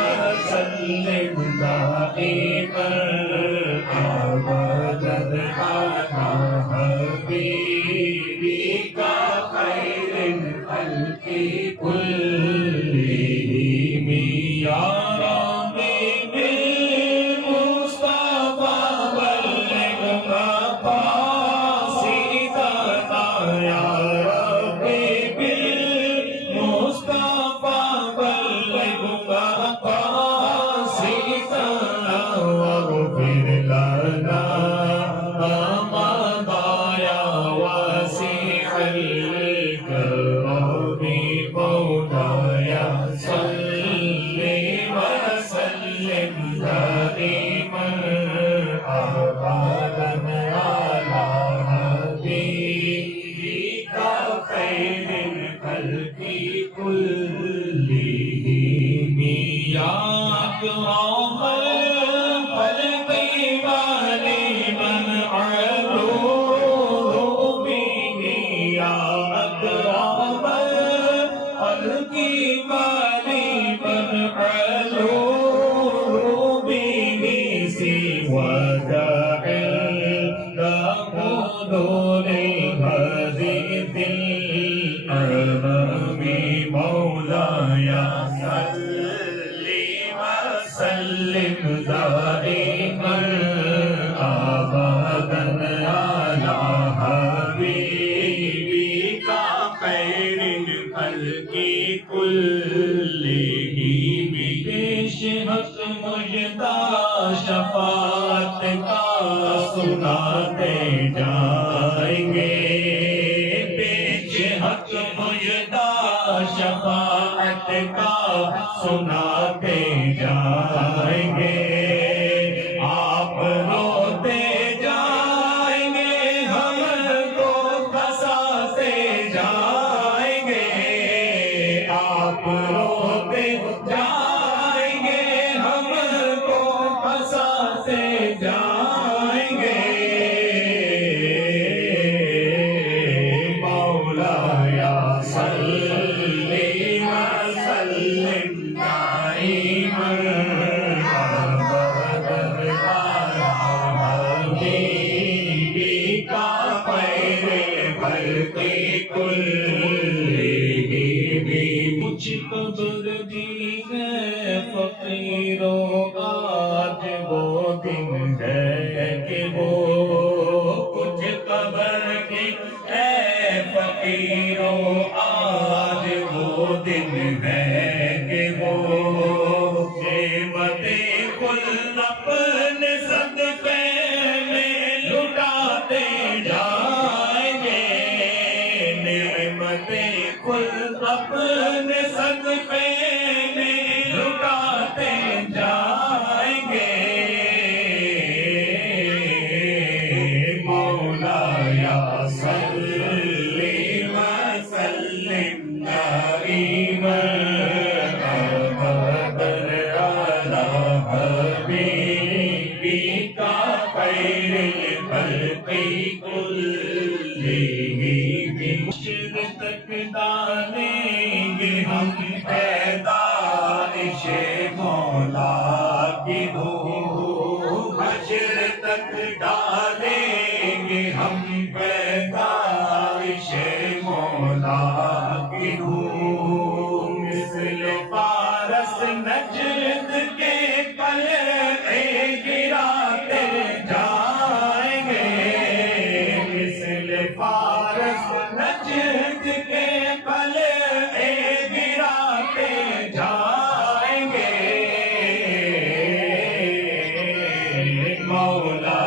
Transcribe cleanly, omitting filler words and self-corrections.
وسلم دائما أبدا على حبيبك خير الخلق كلهم يا ربي بالمصطفى بلغ مقاصدنا يا ربي بالمصطفى بلغ مقاصدنا واغفر لنا ما مضى يا واسع الكرم مولاي صل وسلم دائما أبدا على حبيبك خير الخلق كلهم يا أكرم الخلق ولمن علوه به يا أكرم الخلق ولمن علوه به سواك علم حضور الهدي في الأمام مولاي صل وسلم دائما أبدا على حبيبك خير الخلق كلهم بشهد مجدہ شفاعت کا سناتے جائیں گے پیش حق مجدہ شفاعت کا سناتے جائیں گے آپ روتے جائیں گے ہم کو ہنساتے جائیں گے آپ روتے جائیں گے ہم کو ہنساتے جائیں گے مولاي صل وسلم دائما أبدا على حبيبك خير الخلق كلهم مجھ قبر دی ہے فقیروں آج وہ دن ہے کہ وہ کچھ قبر کی ہے فقیروں آج وہ دن ہے کہ وہ نعمت خلد اپنے صدقے میں لٹاتے جائیں گے نعمت خلد اپنے صدقے میں لٹاتے جائیں گے مولاي صل وسلم دائما أبدا على حبيبك خير الخلق كلهم حشر تک ڈالیں گے ہم پیدائش مولا کی روح حشر تک ڈالیں گے ہم پیدائش مولا کی روح مثل پارس نجد کے قلعے گراتے جائیں گے مثل پارس نجد کے قلعے گراتے جائیں گے مولا